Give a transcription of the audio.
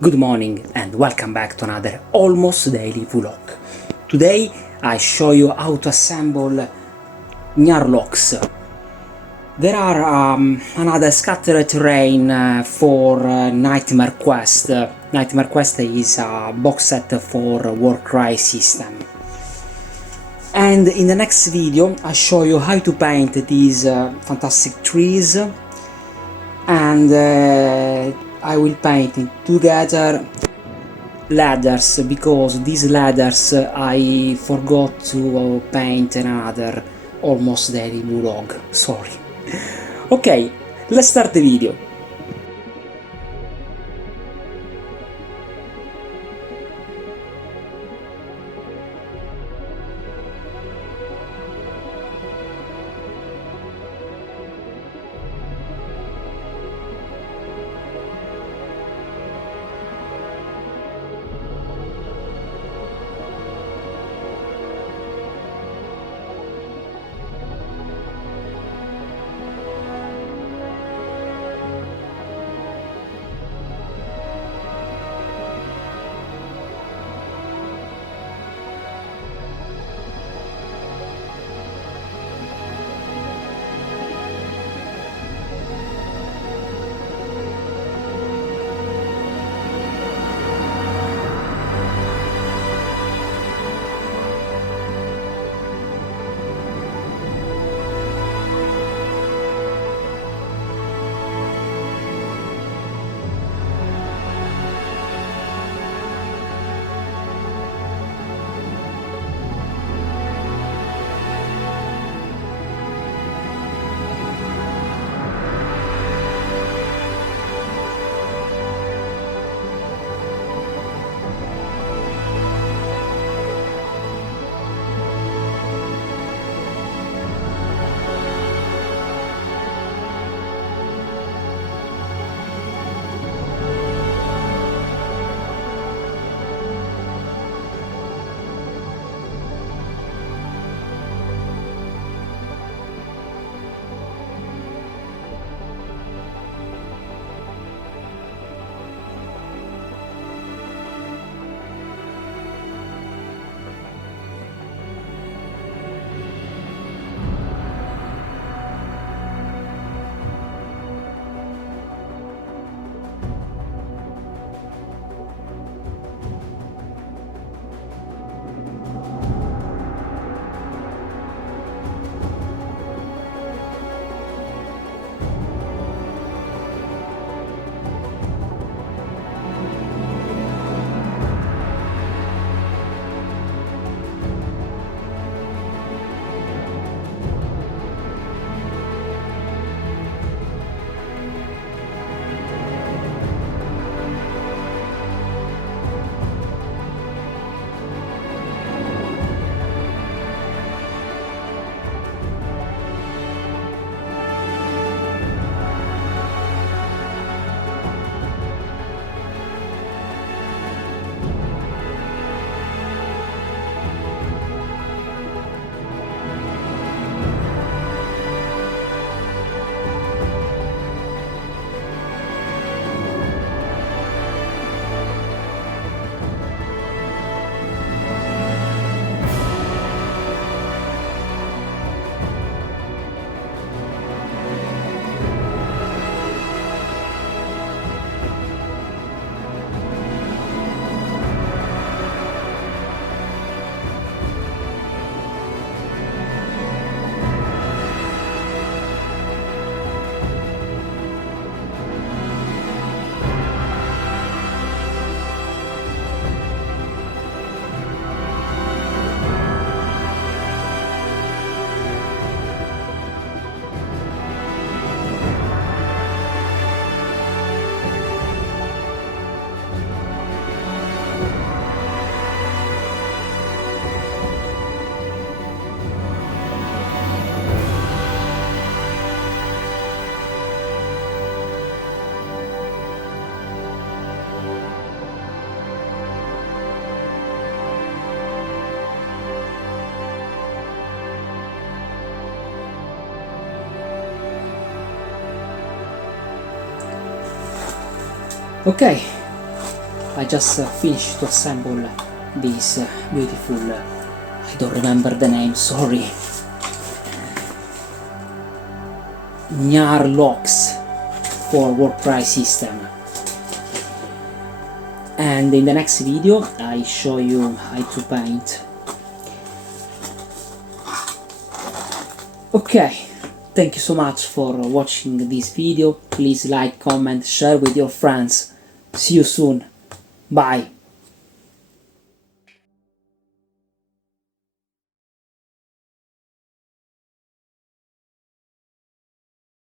Good morning and welcome back to another almost daily vlog. Today I show you how to assemble Gnarloaks. There are another scattered terrain for Nightmare Quest. Nightmare Quest is a box set for Warcry system. And in the next video I show you how to paint these fantastic trees, and I will paint it together ladders, because these ladders I forgot to paint in another almost daily vlog, sorry. Okay, let's start the video. Okay, I just finished to assemble this beautiful, I don't remember the name, sorry, Gnarloaks for Warcry system. And in the next video I show you how to paint. Okay, thank you so much for watching this video. Please like, comment, share with your friends. See you soon. Bye.